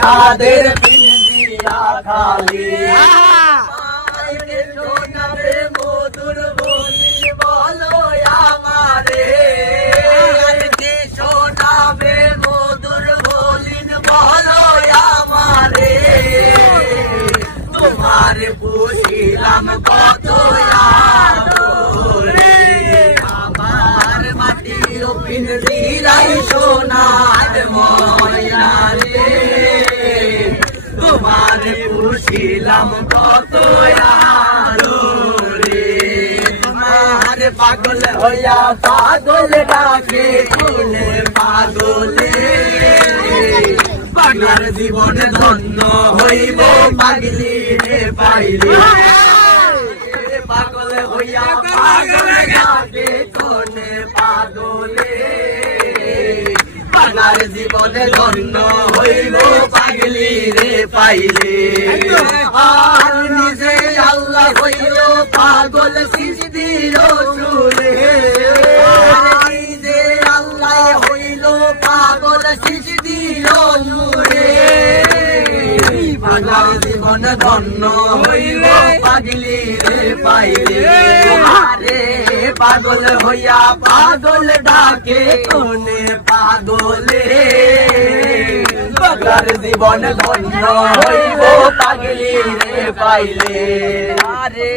চাঁদের পিঞ্জিরা খালি শোনাবে মধুর বলি বলো আমারে শোনাবে মধুর বলিন বলো আমারে তোমার পুষিলাম কত আদরে আমার মাটির পিঞ্জিরাই সোনার ময়না রে তোমার পুষিলাম কত আদরে তোমার পাগল হইয়া পাগল ডাকে ফুলে পাগলে পাগলার জীবন ধন্য হইব পাগলি রে পাইলে পাগল হইয়া পাগল ডাকে কোনে পাগলে পাগলার জীবন ধন্য হইব পাগলি রে পাইলে আর নিজে আল্লাহ হইল পাগল সৃষ্টি রসুলে নিজে আল্লাহ হইল পাগল সৃষ্টি রসুলে পাগলার জীবন ধন্য হইল পাগলি রে পাইলে আরে পাগল হইয়া পাগল ডাকে কোনে পাগলে পাগলার জীবন ধন্য হইব পাগলি রে পাইলে আরে